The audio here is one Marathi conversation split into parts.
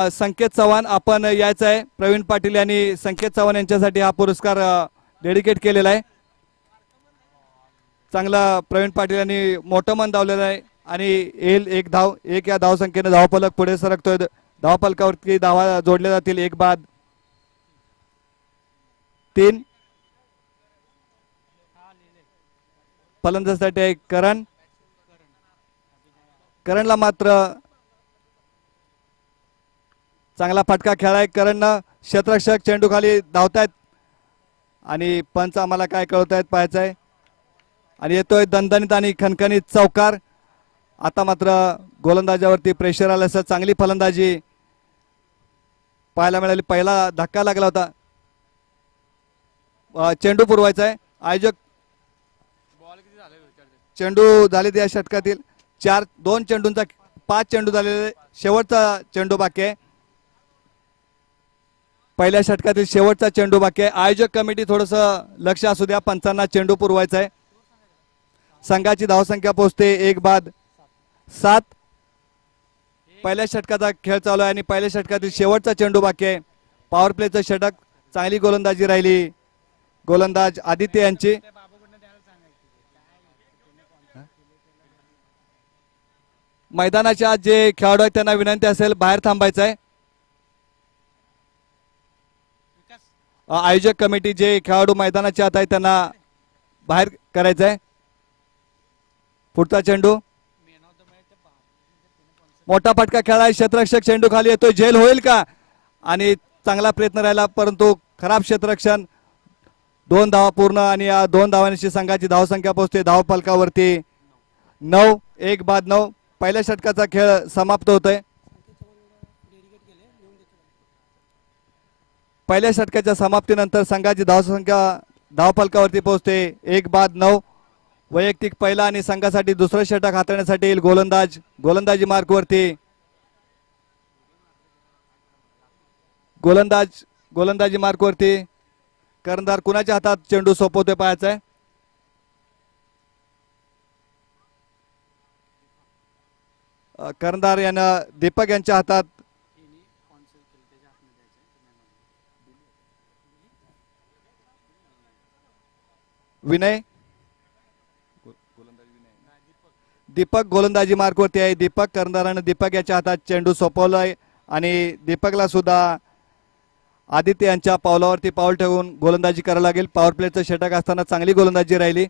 संकेत चव्हाण आपण यायचं आहे. प्रवीण पाटील यांनी संकेत चव्हाण यांच्यासाठी हा पुरस्कार डेडिकेट केलेला आहे. चांगला प्रवीण पाटील यांनी मोठं मन धावलेलं आहे. आणि येईल एक धाव एक या धावसंख्येनं धावपलक पुढे सरकतोय. धावपलकावरती धावा जोडल्या जातील एक बाद. तीन. फलंदाजासाठी आहे करण. करणला मात्र चांगला फटका खेळाय करणनं क्षेत्रक्षक चेंडू खाली धावतायत. आणि पंच आम्हाला काय कळवत आहेत पाहायचं आहे आणि येतोय दणदणीत आणि खणखणीत चौकार. आता मात्र गोलंदाजावरती प्रेशर आलं असं चांगली फलंदाजी पाहायला मिळाली. पहिला धक्का लागला होता. चेंडू पुरवायचा आहे आयोजक चेंडू झाले या षटकातील. चार दोन चेंडूंचा पाच चेंडू झालेले. शेवटचा चेंडू बाकी आहे. पहिल्या षटकातील शेवटचा चेंडू बाकी आहे. आयोजक कमिटी थोडस लक्ष असू द्या पंचांना चेंडू पुरवायचा आहे. संघाची धावसंख्या पोहोचते एक बाद सात. पहिल्या षटकाचा खेळ चालू आहे आणि पहिल्या षटकातील शेवटचा चेंडू बाकी आहे. पॉवर प्लेचं षटक चांगली गोलंदाजी राहिली. गोलंदाज आदित्य यांची. मैदानाच्या जे खेळाडू आहेत त्यांना विनंती असेल बाहेर थांबायचं आहे. आयोजक कमिटी जे खेळाडू मैदानाच्या आत आहे त्यांना बाहेर करायचं आहे पुढचा चेंडू. मोठा फटका खेळाय क्षेत्ररक्षक चेंडू खाली येतोय. झेल होईल का? आणि चांगला प्रयत्न राहिला परंतु खराब क्षेत्ररक्षण. दोन धावा पूर्ण आणि या दोन धावांची संघाची धावसंख्या पोहोचते. धाव फलकावरती नऊ एक बाद नऊ. पहिल्या षटकाचा खेळ समाप्त होतोय. पहिल्या षटकाच्या समाप्तीनंतर संघाची धावसंख्या धावफलकावरती पोहोचते. एक बाद नऊ. वैयक्तिक पहिला आणि संघासाठी दुसरं षटक हाताळण्यासाठी येईल गोलंदाज. गोलंदाजी मार्कवरती गोलंदाज गोलंदाजी मार्कवरती कर्णधार कुणाच्या हातात? चेंडू सोपवतोय पाहायचा आहे. कर्णधार यानं दीपक यांच्या हातात विनय? दीपक गोलंदाजी मार्कवरती आहे. दीपक कर्णधारानं दीपक याच्या हातात चेंडू सोपवलाय आणि दीपकला सुद्धा आदित्य यांच्या पावलावरती पाऊल ठेवून गोलंदाजी करावं लागेल. पॉवर प्लेचं षटक असताना चांगली गोलंदाजी राहिली.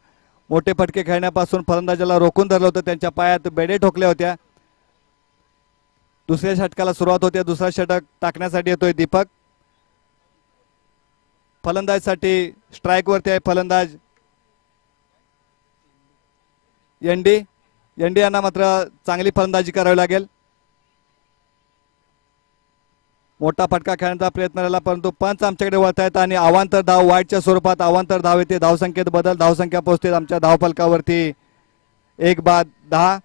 मोठे फटके खेळण्यापासून फलंदाजाला रोखून धरलं होतं. त्यांच्या पायात बेडे ठोकल्या होत्या. दुसऱ्या षटकाला सुरुवात होते. दुसरा षटक टाकण्यासाठी येतोय दीपक. फलंदाजसाठी स्ट्राईकवरती आहे फलंदाज. एनडी एनडी यांना मात्र चांगली फलंदाजी करावी लागेल. मोठा फटका खेळण्याचा प्रयत्न राहिला परंतु पंच आमच्याकडे वळतायत आणि अवांतर धाव वाईटच्या स्वरूपात अवांतर धाव येते. धावसंख्येत बदल धावसंख्या पोहोचते आमच्या धावफलकावरती एक बाद दहा.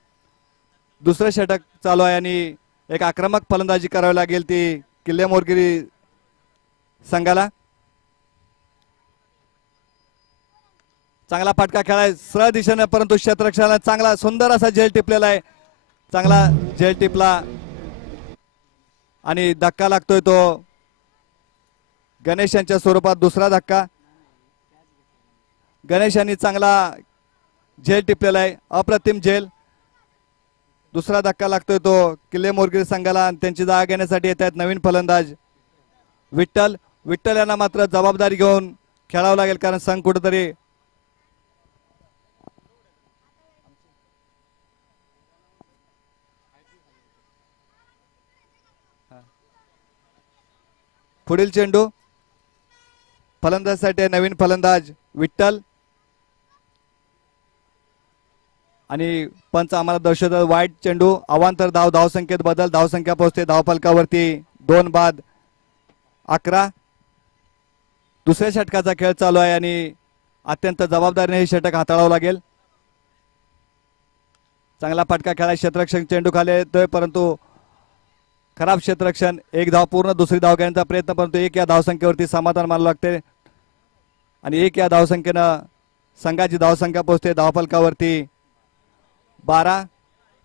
दुसरं षटक चालू आहे आणि एक आक्रमक फलंदाजी करावी लागेल ती किल्ले मोरगिरी संघाला. चांगला फटका खेळाय सरळ दिशेने परंतु क्षेत्रक्षाला चांगला सुंदर असा झेल टिपलेला आहे. चांगला झेल टिपला. आणि धक्का लागतोय तो. गणेश यांच्या स्वरूपात दुसरा धक्का. गणेश यांनी चांगला झेल टिपलेला आहे. अप्रतिम झेल दुसरा धक्का लागतोय तो किल्ले मोरगिरी संघाला. आणि त्यांची जागा घेण्यासाठी येत आहेत नवीन फलंदाज विठ्ठल. विठ्ठल यांना मात्र जबाबदारी घेऊन खेळावं लागेल कारण संघ कुठेतरी पुढील चेंडू. फलंदाजसाठी नवीन फलंदाज विठ्ठल. आणि पंच आम्हाला दर्शवतात वाईट चेंडू. अवांतर धाव धावसंख्येत बदल. धावसंख्या पोहोचते. धावफलकावरती दोन बाद. अकरा. दुसऱ्या षटकाचा खेळ चालू आहे आणि अत्यंत जबाबदारीने हे षटक हाताळावं लागेल. चांगला फटका खेळा क्षेत्रक्षक चेंडू खाली येतोय परंतु खराब क्षेत्ररक्षण एक धाव पूर्ण दुसरी धाव घेण्याचा प्रयत्न परंतु एक या धावसंख्येवरती समाधान मानावं लागते. आणि एक या धावसंख्येनं संघाची धावसंख्या पोहोचते धावफलकावरती बारा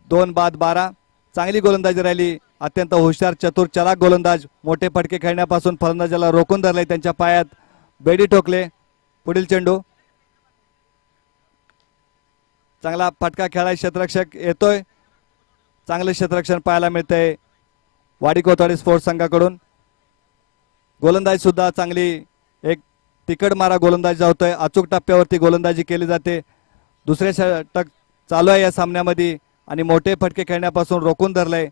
दोन बाद बारा. चांगली गोलंदाजी राहिली अत्यंत हुशार चतुर चलाक गोलंदाज. मोठे फटके खेळण्यापासून फलंदाजाला रोखून धरले त्यांच्या पायात. बेडी ठोकले पुढील चेंडू. चांगला फटका खेळाय क्षेत्ररक्षक येतोय. चांगले क्षेत्ररक्षण पाहायला मिळतंय. वाडी कोथवाडी स्पोर्ट्स संघाकडून. गोलंदाजी सुद्धा चांगली एक तिकड मारा गोलंदाजी जावतोय अचूक टप्प्यावरती गोलंदाजी केली जाते. दुसरे षटक चालू आहे या सामन्यामध्ये आणि मोठे फटके खेळण्यापासून रोखून धरलंय.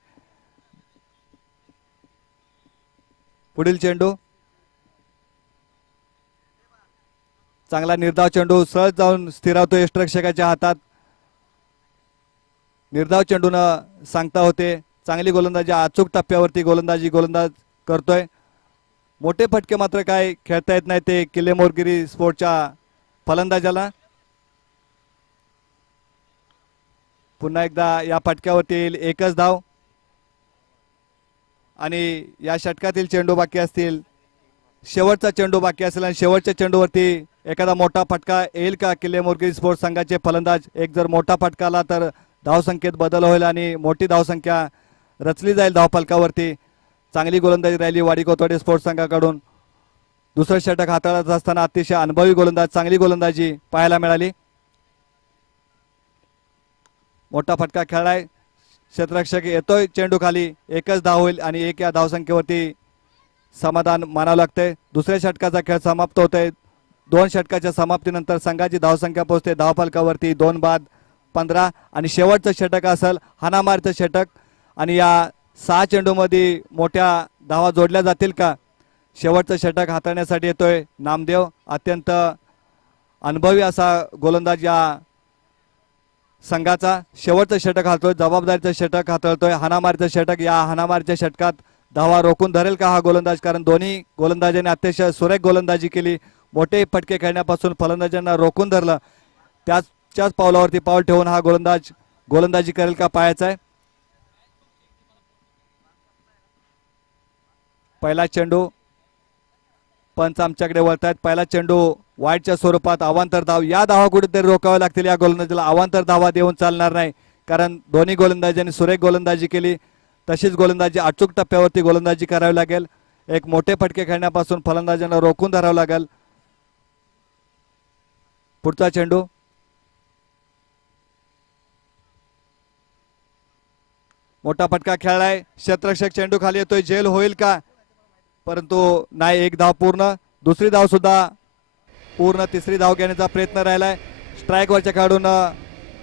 पुढील चेंडू. चांगला निर्धाव चेंडू सहज जाऊन स्थिरावतो यष्टरक्षकाच्या हातात. निर्धाव चेंडून सांगता होते. चांगली गोलंदाजी अचूक टप्प्यावरती गोलंदाजी गोलंदाज करतोय. मोठे फटके मात्र काय खेळता येत नाही ते किल्ले मोरगिरी स्पोर्टच्या फलंदाजाला. पुन्हा एकदा या फटक्यावरती येईल एकच धाव. आणि या षटकातील चेंडू बाकी असतील. शेवटचा चेंडू बाकी असेल आणि शेवटच्या चेंडूवरती एखादा मोठा फटका येईल का? किल्ले मोरगिरी स्पोर्ट्स संघाचे फलंदाज एक जर मोठा फटका आला तर धावसंख्येत बदल होईल आणि मोठी धावसंख्या रचली जाईल धावपालकावरती चांगली गोलंदाजी राहिली वाडी कोतवाडी स्पोर्ट्स संघाकडून. दुसरं षटक हाताळत असताना अतिशय अनुभवी गोलंदाज चांगली गोलंदाजी पाहायला मिळाली. मोठा फटका खेळलाय. क्षेत्ररक्षक येतोय चेंडू खाली एकच धाव होईल आणि एक या धावसंख्येवरती समाधान मानावं लागतंय. दुसऱ्या षटकाचा खेळ समाप्त होतोय. दोन षटकाच्या समाप्तीनंतर संघाची धावसंख्या पोहोचते. धावफलकावरती दोन बाद पंधरा. आणि शेवटचं षटक असेल हानामारचं षटक. आणि या सहा चेंडूमध्ये मोठ्या धावा जोडल्या जातील का? शेवटचं षटक हाताळण्यासाठी येतोय नामदेव. अत्यंत अनुभवी असा गोलंदाज या संघाचा. शेवटचं षटक हातोय जबाबदारीचं षटक हाताळतोय हानामारीचं षटक. या हानामारीच्या षटकात धावा रोखून धरेल का हा गोलंदाज? कारण दोन्ही गोलंदाजांनी अतिशय सुरेख गोलंदाजी केली. मोठे फटके खेळण्यापासून फलंदाजांना रोखून धरलं. त्याच्याच पावलावरती पाऊल ठेवून हा गोलंदाज गोलंदाजी करेल का पाहायचा आहे पहिला चेंडू पंच आमच्याकडे वळतायत. पहिला चेंडू वाईटच्या स्वरूपात अवांतर धाव. या धावा कुठेतरी रोखाव्या लागतील या गोलंदाजीला. अवांतर धावा देऊन चालणार नाही. कारण दोन्ही गोलंदाजांनी सुरेख गोलंदाजी केली. तशीच गोलंदाजी अचूक टप्प्यावरती गोलंदाजी करावी लागेल. एक मोठे फटके खेळण्यापासून फलंदाजांना रोखून धरावं लागेल. पुढचा चेंडू. मोठा फटका खेळलाय. क्षेत्रक्षक चेंडू खाली येतोय. जेल होईल का? परंतु नाही एक धाव पूर्ण दुसरी धाव सुद्धा पूर्ण तिसरी धाव घेण्याचा प्रयत्न राहिलाय. स्ट्राईक वरच्या खेळाडून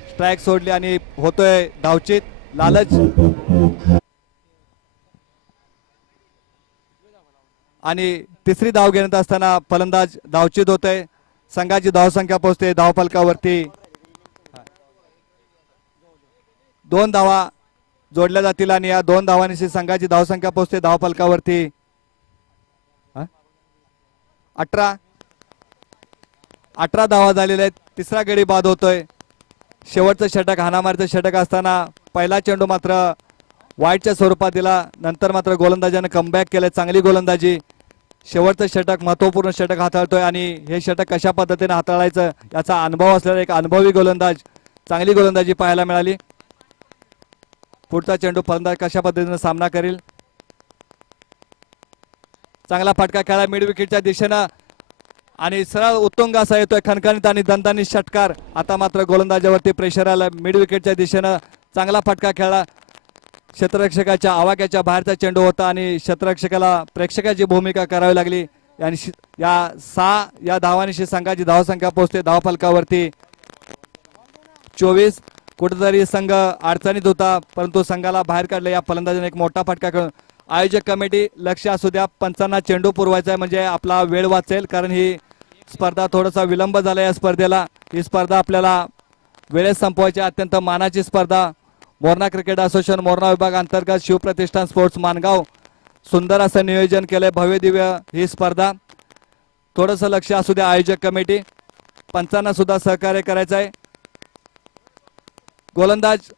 स्ट्राईक सोडली आणि होतोय धावचित. लालच. आणि तिसरी धाव घेण्यात असताना फलंदाज धावचित होतोय. संघाची धावसंख्या पोहोचते धावफलकावरती दोन धावा जोडल्या जातील आणि या दोन धावांशी संघाची धावसंख्या पोहोचते धावफलकावरती अठरा. अठरा धावा झालेल्या आहेत. तिसरा गडी बाद होतोय. शेवटचं षटक हानामारीचं षटक असताना पहिला चेंडू मात्र वाईटच्या स्वरूपात दिला. नंतर मात्र गोलंदाजाने कमबॅक केलं. चांगली गोलंदाजी. शेवटचं षटक महत्त्वपूर्ण षटक हाताळतोय आणि हे षटक कशा पद्धतीने हाताळायचं याचा अनुभव असलेला एक अनुभवी गोलंदाज चांगली गोलंदाजी पाहायला मिळाली. पुढचा चेंडू फलंदाज कशा पद्धतीने सामना करेल? चांगला फटका खेळा मिड विकेटच्या दिशेनं. आणि सरळ उत्तुंग असा येतोय खणखणीत आणि दंतानी षटकार. आता मात्र गोलंदाजावरती प्रेशर आलं. मिड विकेटच्या दिशेनं चांगला फटका खेळा क्षेत्ररक्षकाच्या आवाक्याच्या बाहेरचा चेंडू होता आणि क्षेत्ररक्षकाला प्रेक्षकाची भूमिका करावी लागली. आणि या सहा या धावांशी संघाची धावसंख्या पोहोचते. धावफलकावरती चोवीस. कुठेतरी संघ अडचणीत होता परंतु संघाला बाहेर काढलं. या फलंदाजाने एक मोठा फटका खेळून आयोजक कमिटी लक्ष असू द्या पंचांना चेंडू पुरवायचा आहे म्हणजे आपला वेळ वाचेल कारण ही स्पर्धा थोडासा विलंब झाला या स्पर्धेला. ही स्पर्धा आपल्याला वेळेत संपवायची अत्यंत मानाची स्पर्धा. मोरणा क्रिकेट असोसिएशन मोरणा विभाग अंतर्गत शिवप्रतिष्ठान स्पोर्ट्स मानगाव सुंदर असं नियोजन केलंय भव्य दिव्य ही स्पर्धा. थोडंसं लक्ष असू द्या आयोजक कमिटी. पंचांना सुद्धा सहकार्य करायचं आहे. गोलंदाज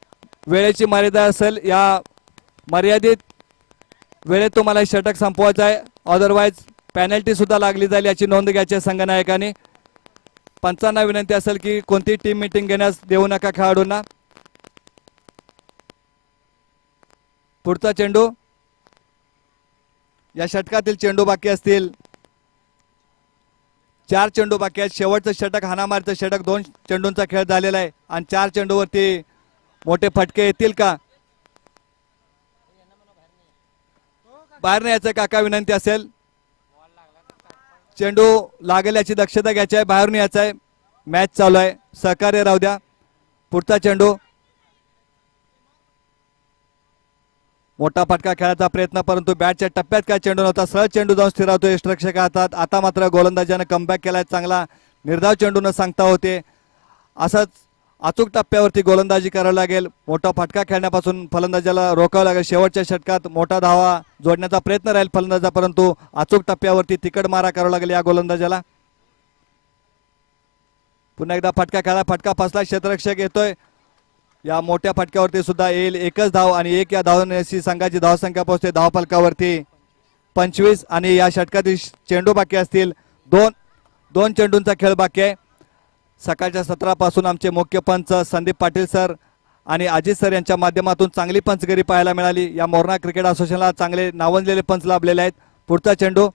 वेळेची मर्यादा असेल या मर्यादित वेळेत तुम्हाला षटक संपवायचं आहे. अदरवाईज पॅनल्टी सुद्धा लागली जाईल याची नोंद घ्यायची संघनायकाने. पंचांना विनंती असेल की कोणती टीम मिटिंग घेण्यास देऊ नका खेळाडूंना. पुढचा चेंडू. या षटकातील चेंडू बाकी असतील. चार चेंडू बाकी आहेत. शेवटचं षटक हाणामारीचं षटक दोन चेंडूंचा खेळ झालेला आहे. आणि चार चेंडूवरती मोठे फटके येतील का? बाहेर यायचं काका विनंती असेल. चेंडू लागेल याची दक्षता घ्यायची आहे बाहेरून यायचं आहे. मॅच चालू आहे. सहकार्य राहू द्या. पुढचा चेंडू. मोठा फटका खेळायचा प्रयत्न परंतु बॅटच्या टप्प्यात काय चेंडू नव्हता. सहज चेंडू जाऊन स्थिरावतो यष्टरक्षक हातात. आता मात्र गोलंदाजानं कमबॅक केलाय चांगला निर्धाव चेंडू न सांगता होते. असंच अचूक टप्प्यावरती गोलंदाजी करावी लागेल. मोठा फटका खेळण्यापासून फलंदाजाला रोकावं लागेल. शेवटच्या षटकात मोठा धावा जोडण्याचा प्रयत्न राहील फलंदाजा परंतु अचूक टप्प्यावरती तिकड मारा करावा लागेल या गोलंदाजाला. पुन्हा एकदा फटका खेळा. फटका फसला क्षेत्ररक्षक येतोय. या मोठ्या फटक्यावरती सुद्धा येईल एकच धाव आणि एक या धावण्याची संघाची धावसंख्या पोहोचते. धावफलकावरती पंचवीस आणि या षटकातील चेंडू बाकी असतील दोन. दोन चेंडूंचा खेळ बाकी आहे. सकाळच्या सत्रापासून आमचे मुख्य पंच संदीप पाटील सर आणि अजित सर यांच्या माध्यमातून चांगली पंचगिरी पाहायला मिळाली. या मोरणा क्रिकेट असोसिएशनला चांगले नावंजलेले पंच लाभलेले आहेत. पुढचा चेंडू.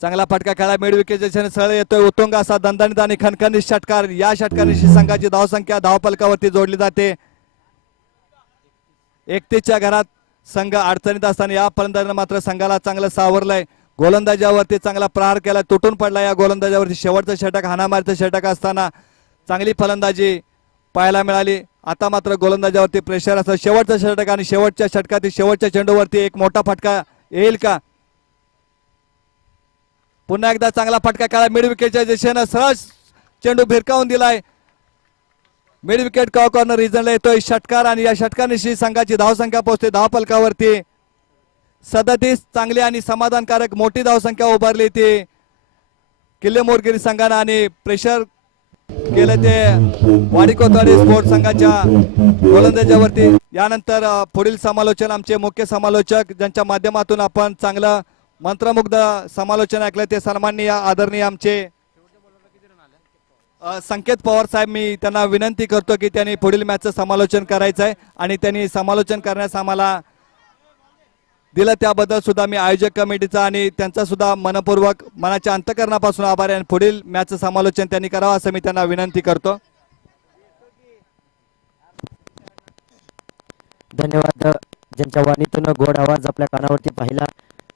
चांगला फटका खेळा मिड विकेटच्या सरळ येतोय. उत्तुंग असा दणदणीत आणि खनखनीत षटकार. या षटकारीशी संघाची धावसंख्या धावपलकावरती जोडली जाते. एकतीसच्या घरात संघ अडचणीत असताना या मात्र संघाला चांगलं सावरलंय. गोलंदाजावरती चांगला प्रहार केला तुटून पडला या गोलंदाजावरती. शेवटचं षटक हाणामारीचं षटक असताना चांगली फलंदाजी पाहायला मिळाली. आता मात्र गोलंदाजावरती प्रेशर असतं. शेवटचं षटक आणि शेवटच्या षटकातील शेवटच्या चेंडूवरती एक मोठा फटका येईल का? पुन्हा एकदा चांगला फटका काढा. मिड विकेटच्या दिशेनं सहज चेंडू भिरकावून दिलाय. मिड विकेट कॉ कॉर्नर रिझनला येतोय? षटकार आणि या षटकानिशी संघाची धावसंख्या पोहोचते. धावपलकावरती सदतीस चांगली आणि समाधानकारक मोठी धावसंख्या उभारली ती. किल्ले मोरगिरी संघानं आणि प्रेशर केलं ते वाडी कोथवाडी स्पोर्ट संघाच्या गोलंदाजावरती. यानंतर पुढील समालोचन आमचे मुख्य समालोचक ज्यांच्या माध्यमातून आपण चांगलं मंत्रमुग्ध समालोचन ऐकलं ते सन्माननीय आदरणीय आमचे संकेत पवार साहेब मी त्यांना विनंती करतो की त्यांनी पुढील मॅचचं समालोचन करायचं आहे आणि त्यांनी समालोचन करण्यास आम्हाला दिलं त्याबद्दल सुद्धा मी आयोजक कमिटीचा आणि त्यांचा सुद्धा मनपूर्वक मनाच्या अंतकरणापासून आभार आहे. आणि पुढील मॅचचं समालोचन त्यांनी करावं असं मी त्यांना विनंती करतो. धन्यवाद. ज्यांच्या वाणीतून गोड आवाज आपल्या कानावरती पाहिला.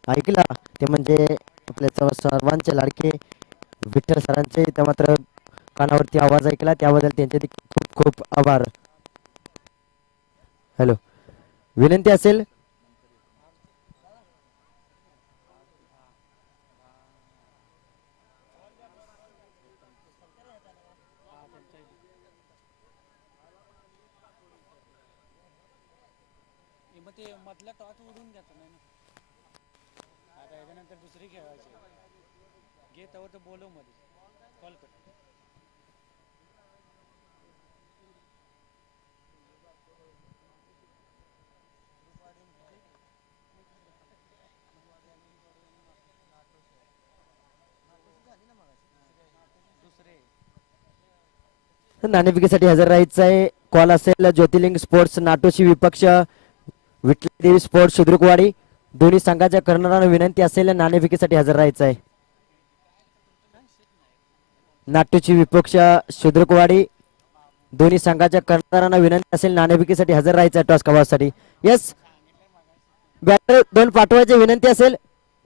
ऐकला ते म्हणजे आपल्या सर्वांचे लाडके विठ्ठल सरांचे. त्या मात्र कानावरती आवाज ऐकला. त्याबद्दल त्यांचे खूप खूप आभार. हॅलो. विनंती असेल ते मधला टॉच उडून घेतो नाही ना. आता याच्यानंतर दुसरी खेळायची. घे त्यावर तर बोलवमध्ये कॉल कर. नाणेफिकेसाठी हजर राहायचं आहे कॉल असेल ज्योतिर्लिंग स्पोर्ट्स नाटोशी विपक्ष. विठ्ठलदेवी स्पोर्ट्स शुद्रुकवाडी दोन्ही संघाच्या कर्णधारांना विनंती असेल नाणेफिकीसाठी हजर राहायचं आहे. नाट्यची विपक्ष शुद्रुकवाडी दोन्ही संघाच्या कर्णधारांना विनंती असेल नाणेफिकीसाठी हजर राहायचं आहे टॉस कवासाठी येस बॅटर दोन पाठवायची विनंती असेल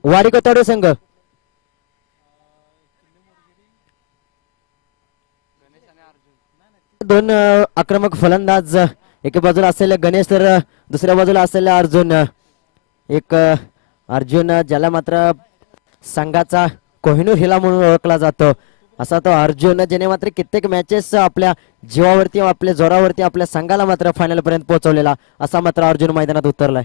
वाडी कोताडे संघ. दोन आक्रमक फलंदाज एका बाजूला असेल गणेश तर दुसऱ्या बाजूला असेल अर्जुन. एक अर्जुन ज्याला मात्र संघाचा कोहिनूर हिला म्हणून ओळखला जातो. असा तो अर्जुन ज्याने मात्र कित्येक मॅचेस आपल्या जीवावरती आपल्या जोरावरती आपल्या संघाला मात्र फायनल पर्यंत पोहोचवलेला असा मात्र अर्जुन मैदानात उतरलाय.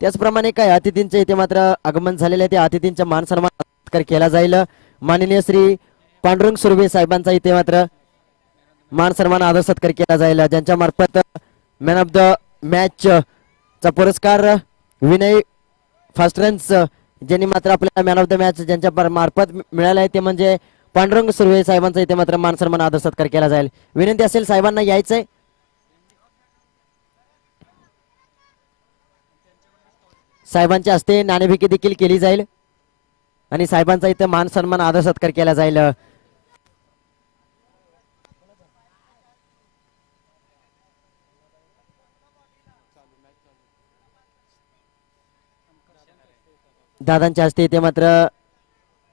त्याचप्रमाणे काय अतिथींचे इथे मात्र आगमन झालेले आहे. त्या अतिथींच्या मान सन्मान केला जाईल. माननीय श्री पांडुरंग सुर्वे साहेबांचा इथे मात्र मान सन्मान आदर सत्कार केला जाईल. ज्यांच्या मार्फत मॅन ऑफ द मॅच चा पुरस्कार विनय फास्टरन्स ज्यांनी मात्र आपल्याला मॅन ऑफ द मॅच ज्यांच्या मार्फत मिळाला आहे ते म्हणजे पांडुरंग सुर्वे साहेबांचा इथे मात्र मान सन्मान आदर सत्कार केला जाईल. विनंती असेल साहेबांना यायचंय. साहेबांच्या हस्ते नाणेफेकी देखील केली जाईल. आणि साहेबांचा इथे मान सन्मान आदर सत्कार केला जाईल. दादांच्या हस्ते इथे मात्र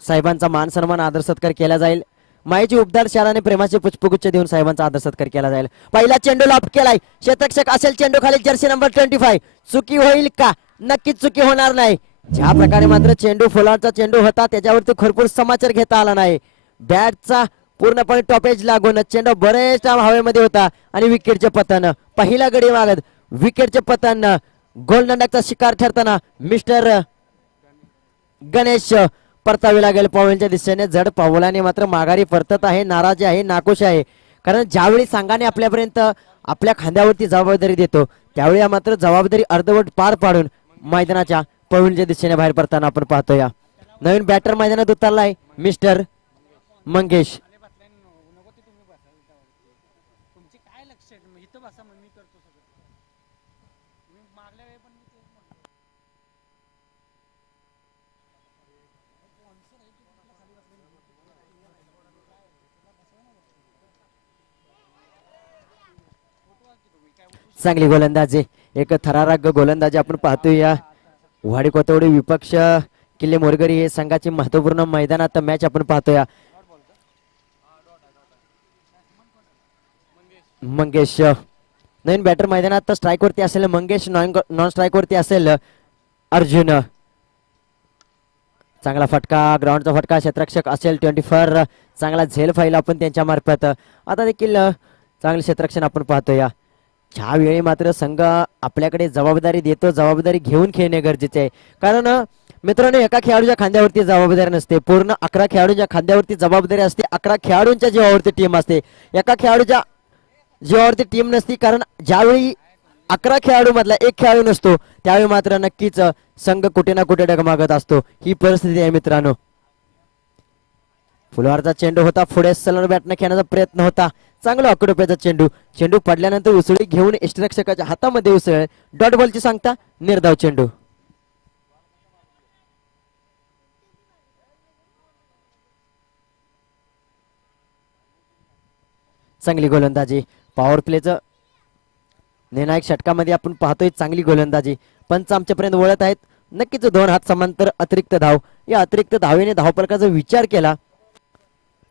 साहेबांचा मान सन्मान आदर सत्कार केला जाईल. मायेची उबदार शाळाने प्रेमाचे पुष्पगुच्छ देऊन साहेबांचा आदर सत्कार केला जाईल. पहिला चेंडू लॉप केलाय. शतक्षक असेल चेंडू खाली जर्सी नंबर ट्वेंटी फाय चुकी होईल का? नक्कीच चुकी होणार नाही. ज्या प्रकारे मात्र चेंडू फुलांचा चेंडू होता त्याच्यावरती भरपूर समाचार घेता आला नाही. बॅटचा पूर्णपणे टॉपेज लागून चेंडू बरेच टाइम हवेमध्ये होता आणि विकेटचे पतन. पहिला गडी मागत विकेटचे पतन. गोलदंडाचा शिकार ठरताना मिस्टर गणेश परतावे लागेल पवनच्या दिशेने. जड पावलाने मात्र माघारी परतत आहे नाराज आहे नाखुश आहे. कारण ज्यावेळी संघाने आपल्यापर्यंत आपल्या खांद्यावरती जबाबदारी देतो त्यावेळी हा मात्र जबाबदारी अर्धवट पार पाडून मैदानाच्या पवनच्या दिशेने बाहेर पडताना आपण पाहतोय. नवीन बॅटर मैदानात उतरलाय मिस्टर मंगेश आले बसलाय नको नको ते तुम्ही बसा विटावरती तुमची काय लक्ष आहे मग इथं बसा मग मी करतो सगळं मी मागल्या वेळी पण मी तेच म्हणतो चांगली गोलंदाजी. एक थरारक गोलंदाजी आपण पाहतोया या. वाडी कोतवडी विपक्ष किल्ले मोरगरी हे संघाची महत्त्वपूर्ण मैदानात मॅच आपण पाहतोय मंगेश नवीन बॅटर मैदानात स्ट्राईक वरती असेल. मंगेश नॉन नॉन स्ट्राईक वरती असेल. अर्जुन. चांगला फटका ग्राउंडचा फटका क्षेत्रक्षक असेल ट्वेंटी फोर. चांगला झेल फाईल आपण त्यांच्या मार्फत. आता देखील चांगले क्षेत्रक्षण आपण पाहतोया वेळी मात्र संघ आपल्याकडे जबाबदारी देतो जबाबदारी घेऊन खेळणे गरजेचे आहे. कारण मित्रांनो एका खेळाडूच्या खांद्यावरती जबाबदारी नसते. पूर्ण अकरा खेळाडूंच्या खांद्यावरती जबाबदारी असते. अकरा खेळाडूंच्या जीवावरती टीम असते. एका खेळाडूच्या जीवावरती टीम नसती कारण ज्यावेळी अकरा खेळाडू मधला एक खेळाडू नसतो त्यावेळी मात्र नक्कीच संघ कुठे ना कुठे डगमागत असतो. ही परिस्थिती आहे मित्रांनो. फुलवारचा चेंडू होता. पुढे सलर बॅटनं खेळण्याचा प्रयत्न होता. चांगला अकडोप्याचा चेंडू. चेंडू पडल्यानंतर उसळी घेऊन इष्टरक्षकाच्या हातामध्ये उसळ. डॉट बॉलची सांगता निर्धाव चेंडू. चांगली गोलंदाजी. पॉवर प्लेचं निर्णायक षटकामध्ये आपण पाहतोय चांगली गोलंदाजी. पंच आमच्यापर्यंत वळत आहेत. नक्कीच दोन हात समांतर अतिरिक्त धाव. या अतिरिक्त धावेने धावफलकाचा विचार केला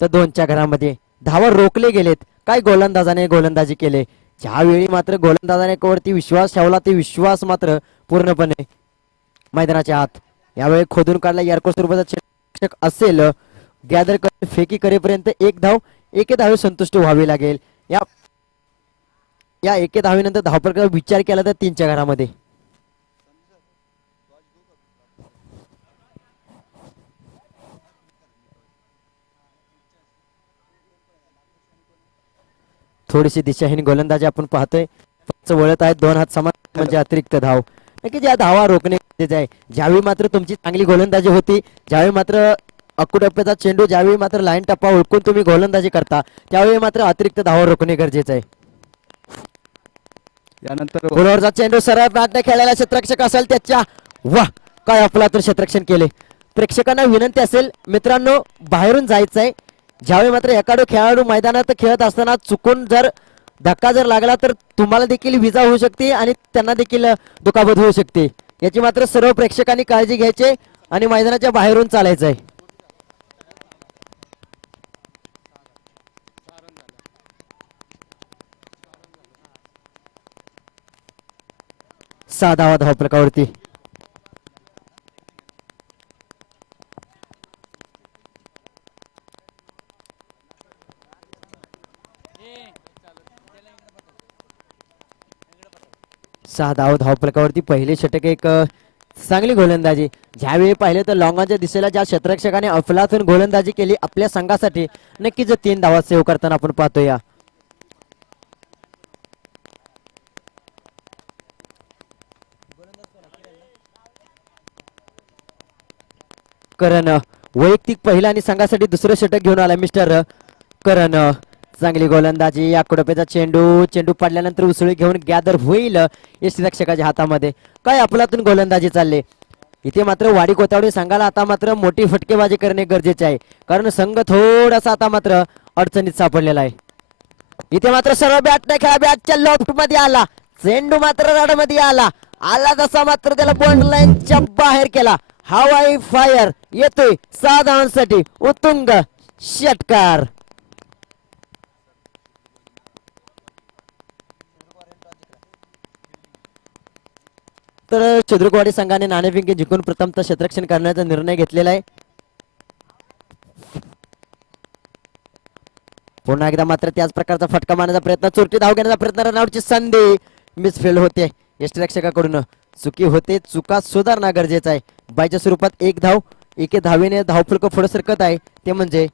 तर दोनच्या घरामध्ये धावा रोखले गेलेत. काय गोलंदाजाने गोलंदाजी केले? ज्यावेळी मात्र गोलंदाजाने वरती विश्वास ठेवला ते विश्वास मात्र पूर्णपणे मैदानाच्या आत. यावेळी खोदून काढला यारको स्वरूपाचा शिक्षक असेल. गॅदर कर फेकी करेपर्यंत एक धाव एके धावे संतुष्ट व्हावी लागेल. या या एके धावेनंतर धावपलकाचा विचार केला तर तीनच्या घरामध्ये. थोडीशी दिशाहीन गोलंदाजी आपण पाहतोय. पंच वळत आहेत दोन हात समान म्हणजे अतिरिक्त धाव. नक्कीच या धावा रोखणे गरजेचे आहे. ज्यावेळी मात्र तुमची चांगली गोलंदाजी होती ज्यावेळी मात्र अक्कुटप्प्याचा चेंडू ज्यावेळी मात्र लाईन टप्पा ओळखून तुम्ही गोलंदाजी करता त्यावेळी मात्र अतिरिक्त धावा रोखणे गरजेचे आहे. यानंतर गोलवरचा चेंडू सरळ बॅटने खेळायला क्षेत्ररक्षक असेल त्याच्या वा काय आपला तर क्षेत्ररक्षण केले. प्रेक्षकांना विनंती असेल मित्रांनो बाहेरून जायचंय. ज्यावेळी मात्र एखादं खेळाडू मैदानात खेळत असताना चुकून जर धक्का जर लागला तर तुम्हाला देखील विजा होऊ शकते आणि त्यांना देखील दुखापत होऊ शकते. याची मात्र सर्व प्रेक्षकांनी काळजी घ्यायची आणि मैदानाच्या बाहेरून चालायचं आहे. सहा धावा धावपलकावरती सहा धाव धावपलकावरती पहिले षटक एक चांगली गोलंदाजी. ज्यावेळी पाहिले तर लॉंगांच्या दिशेला ज्या क्षेत्ररक्षकाने अफलातून गोलंदाजी केली आपल्या संघासाठी नक्कीच तीन धावा सेव्ह करताना आपण पाहतोय करण वैयक्तिक पहिला आणि संघासाठी दुसरं षटक घेऊन आला मिस्टर करण. चांगली गोलंदाजी या कुडपेचा चेंडू चेंडू पडल्यानंतर उसळी घेऊन गॅदर होईल यष्टीरक्षकाच्या हातामध्ये. काय आपलातून गोलंदाजी चालले? इथे मात्र वाडी कोतावडी संघाला आता मात्र मोठी फटकेबाजी करणे गरजेचे आहे. कारण संघ थोडासा आता मात्र अडचणीत सापडलेला आहे. इथे मात्र सर्व बॅट नाही खेळा बॅटच्या लॉफ्टमध्ये आला. चेंडू मात्र रडमध्ये आला. आला तसा मात्र त्याला बॉन्ड लाईनच्या बाहेर केला. हवाई फायर येतोय सहा धावांसाठी उत्तुंग षटकार. तर चंद्रकवाडी संघाने नाणेफिंकी जिंकून प्रथमतः क्षेत्ररक्षण करण्याचा निर्णय घेतलेला आहे. पुन्हा एकदा मात्र त्याच प्रकारचा फटका मारण्याचा प्रयत्न चोरटी धाव घेण्याचा प्रयत्न रनआउटची संधी. मिसफिल्ड होते. यष्टीरक्षकाकडून चुकी होते चुका सुधारणं गरजेचं आहे. बायच्या स्वरूपात एक धाव एके धावेने धावफुलक पुढे सरकत आहे. ते म्हणजे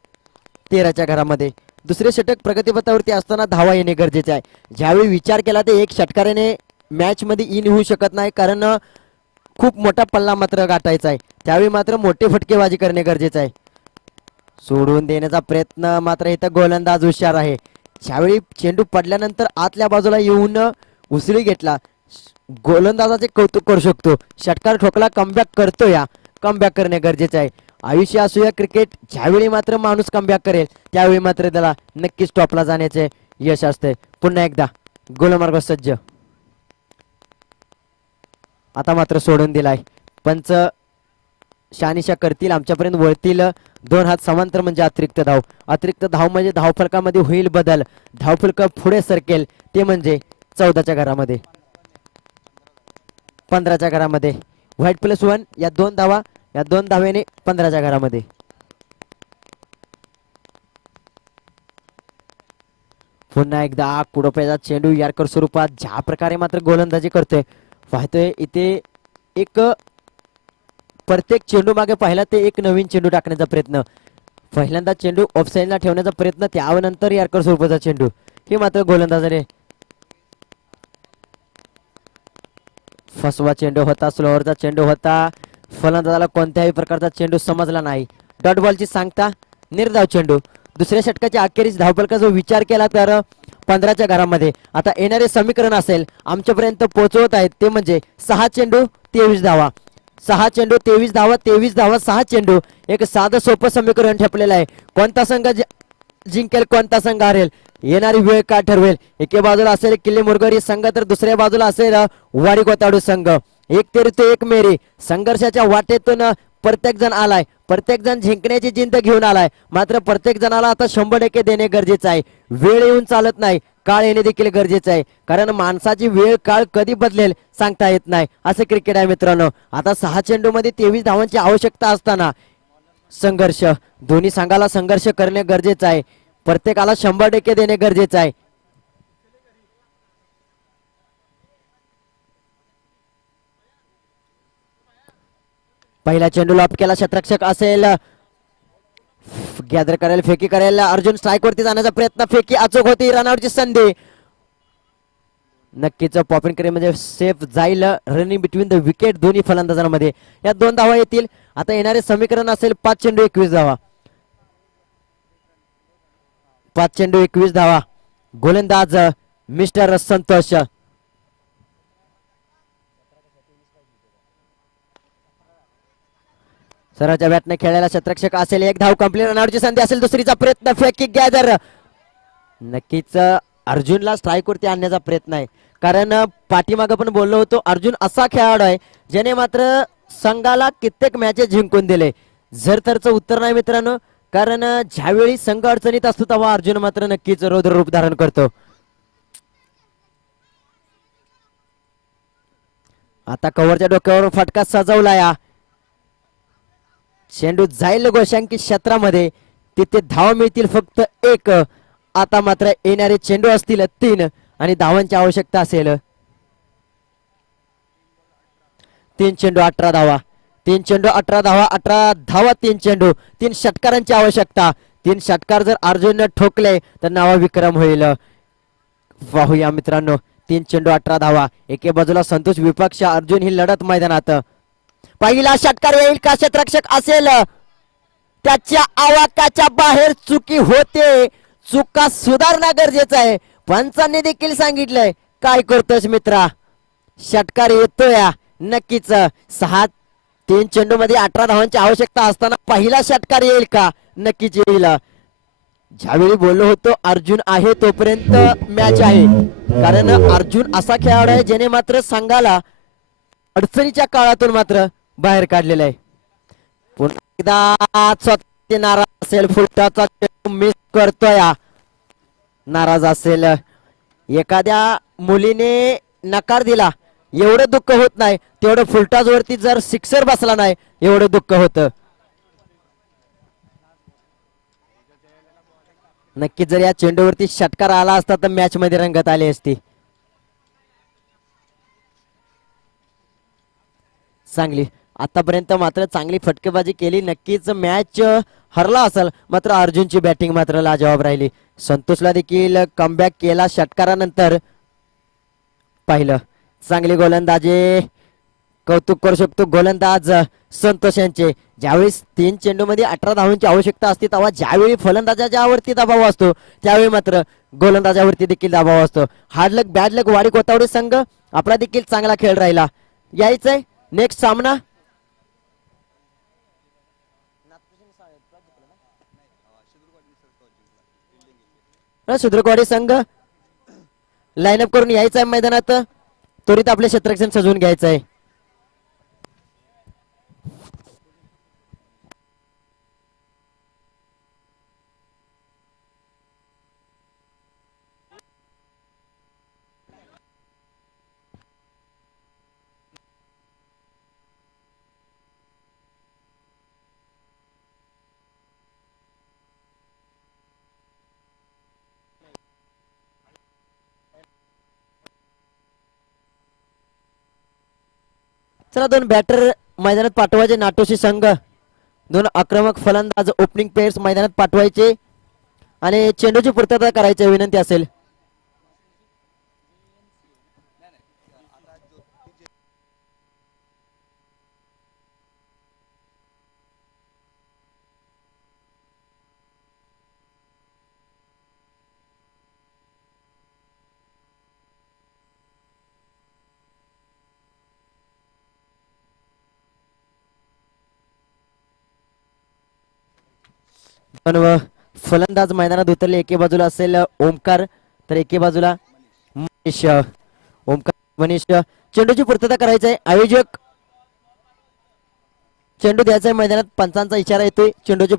तेराच्या घरामध्ये. दुसरे षटक प्रगतीपथावरती असताना धावा येणे गरजेचे आहे. ज्यावेळी विचार केला ते एक षटकाराने मॅच मध्ये इन होऊ शकत नाही कारण खूप मोठा पल्ला मात्र गाठायचा आहे. त्यावेळी मात्र मोठे फटकेबाजी करणे गरजेचं आहे. सोडून देण्याचा प्रयत्न मात्र इथं गोलंदाज हुशार आहे. ज्यावेळी चेंडू पडल्यानंतर आतल्या बाजूला येऊन उसळी घेतला. गोलंदाजाचे कौतुक करू शकतो. षटकार ठोकला कमबॅक करतो या. कमबॅक करणे गरजेचे आहे. आयुष्य असू या क्रिकेट ज्यावेळी मात्र माणूस कमबॅक करेल त्यावेळी मात्र त्याला नक्कीच टॉपला जाण्याचे यश असते पुन्हा एकदा गोलमार्ग सज्ज. आता मात्र सोडून दिलाय. पंच शानिशा करतील आमच्यापर्यंत वळतील. दोन हात समांतर म्हणजे अतिरिक्त धाव. अतिरिक्त धाव म्हणजे धावफलकामध्ये होईल बदल. धावफलक पुढे सरकेल ते म्हणजे चौदाच्या घरामध्ये. पंधराच्या घरामध्ये. व्हाईट प्लस वन या दोन धावा या दोन धावेने पंधराच्या घरामध्ये. पुन्हा एकदा कुडोप्याचा चेंडू यारकर स्वरूपात. ज्या प्रकारे मात्र गोलंदाजी करतोय पाहतोय इथे एक प्रत्येक चेंडू मागे पाहिला ते एक नवीन चेंडू टाकण्याचा प्रयत्न. पहिल्यांदा चेंडू ऑफसाईडला ठेवण्याचा प्रयत्न त्यानंतर यारकर स्वरूपाचा चेंडू. हे मात्र गोलंदाजाने. फसवा चेंडू होता स्लोअरचा चेंडू होता. फलंदाजाला कोणत्याही प्रकारचा चेंडू समजला नाही. डॉट बॉलची सांगता निर्धाव चेंडू. दुसऱ्या षटकाच्या अखेरीस धावपलका जो विचार केला तर पंधराच्या घरामध्ये. आता येणारे समीकरण असेल आमच्यापर्यंत पोहोचवत आहेत ते म्हणजे सहा चेंडू तेवीस धावा. सहा चेंडू तेवीस धावा तेवीस धावा सहा चेंडू. एक साधं सोपं समीकरण ठेपलेलं आहे. कोणता संघ जि- जिंकेल कोणता संघ हरेल? येणारी वेळ का ठरवेल? एके बाजूला असेल किल्ले मुरगरी संघ तर दुसऱ्या बाजूला असेल वाडी संघ. एक तेरी तो एक मेरी. संघर्षाच्या वाटेतून प्रत्येक जण आलाय. प्रत्येक जण जिंकण्याची जिंत घेऊन आलाय. मात्र प्रत्येक जणाला आता शंभर टक्के देणे गरजेचं आहे. वेळ येऊन चालत नाही. काळ येणे देखील गरजेचं आहे. कारण माणसाची वेळ काळ कधी बदलेल सांगता येत नाही. असं क्रिकेट आहे मित्रांनो. आता सहा चेंडू मध्ये तेवीस धावांची आवश्यकता असताना संघर्ष. दोन्ही संघाला संघर्ष करणे गरजेचं आहे. प्रत्येकाला शंभर टक्के देणे गरजेचं आहे. पहिला चेंडू लॉप केला शतरक्षक असेल. गॅदर करेल फेकी करेल. अर्जुन स्ट्राईक वरती जाण्याचा प्रयत्न फेकी अचूक होती. रनआउटची संधी. नक्कीच पॉपिंग करे म्हणजे सेफ जाईल. रनिंग बिटवीन द विकेट दोन्ही फलंदाजांमध्ये. या दोन धावा येतील. आता येणारे समीकरण असेल पाच चेंडू एकवीस धावा. पाच चेंडू एकवीस धावा. गोलंदाज मिस्टर संतोष. सराच्या बॅटने खेळायला शतरक्षक असेल एक धाव कंप्लीट रनआउटची संधी असेल दुसरीचा प्रयत्न फेकी गॅदर नक्कीच अर्जुनला स्ट्राईक वरती आणण्याचा प्रयत्न आहे. कारण पाठीमागं पण बोललो होतो अर्जुन असा खेळाडू आहे ज्याने मात्र संघाला कित्येक मॅचेस जिंकून दिले. जर तरचं उत्तर नाही मित्रांनो कारण ज्यावेळी संघ अडचणीत असतो तेव्हा अर्जुन मात्र नक्कीच रौद्र रूप धारण करतो. आता कव्हरच्या डोक्यावर फटका सजवला या चेंडू जाईल गोशांकी क्षेत्रामध्ये. तिथे धाव मिळतील फक्त एक. आता मात्र येणारे चेंडू असतील तीन आणि धावांची आवश्यकता असेल. तीन चेंडू अठरा धावा. तीन चेंडू अठरा धावा अठरा धावा तीन चेंडू. तीन षटकारांची आवश्यकता. तीन षटकार जर अर्जुननं ठोकले तर नावा विक्रम होईल. पाहूया मित्रांनो तीन चेंडू अठरा धावा. एके बाजूला संतोष विपक्ष अर्जुन ही लढत मैदानात. पहिला षटकार येईल का क्षेत्ररक्षक असेल? त्याच्या आवाकाच्या बाहेर चुकी होते. चुका सुधारणं गरजेचं आहे. पंचांनी देखील सांगितलंय. काय करतोस मित्रा? षटकार येतोय. नक्कीच सहा तीन चेंडू मध्ये अठरा धावांची आवश्यकता असताना पहिला षटकार येईल का? नक्कीच येईल. ज्यावेळी बोललो होतो अर्जुन आहे तोपर्यंत मॅच आहे. कारण अर्जुन असा खेळाडू आहे ज्याने मात्र सांगाला अडचणीच्या काळातून मात्र बाहेर काढलेला आहे. पुन्हा एकदा स्वतः नाराज असेल फुलटाचा मिस करतोय नाराज असेल एखाद्या मुलीने नकार दिला एवढं दुःख होत नाही तेवढं फुलटाज वरती जर सिक्सर बसला नाही एवढं दुःख होतं. नक्कीच जर या चेंडूवरती षटकार आला असता तर मॅच मध्ये रंगत आली असती. चांगली. आतापर्यंत मात्र चांगली फटकेबाजी केली. नक्कीच मॅच हरला असेल. मात्र अर्जुनची बॅटिंग मात्र लाजवाब राहिली. संतोषला देखील कमबॅक केला. षटकारानंतर पाहिलं. चांगली गोलंदाजी. कौतुक करू शकतो गोलंदाज संतोष यांचे. ज्यावेळी तीन चेंडूमध्ये अठरा धावांची आवश्यकता असते तेव्हा ज्यावेळी फलंदाजाच्यावरती दबाव असतो त्यावेळी मात्र गोलंदाजावरती देखील दबाव असतो. हार्ड लक बॅड लक वाडी कोतावडे संघ आपला देखील चांगला खेळ राहिला. यायचंय नेक्स्ट सामना. सुद्रकवाडी संघ? लाईनअप करून यायचं आहे मैदानात. त्वरित आपले क्षेत्रक्षण सजवून घ्यायचं आहे चला दोन बॅटर मैदानात पाठवायचे नाटोशी संघ. दोन आक्रमक फलंदाज ओपनिंग प्लेयर्स मैदानात पाठवायचे. आणि चेंडूची पूर्तता करायची विनंती असेल. पण व फलंदाज मैदानात उतरले. एके बाजूला असेल ओमकार तर एके बाजूला मनीष ओमकार मनीष चेंडूची पूर्तता करायची आहे आयोजक चेंडू द्यायचा मैदानात. पंचांचा इशारा येतोय. चेंडूची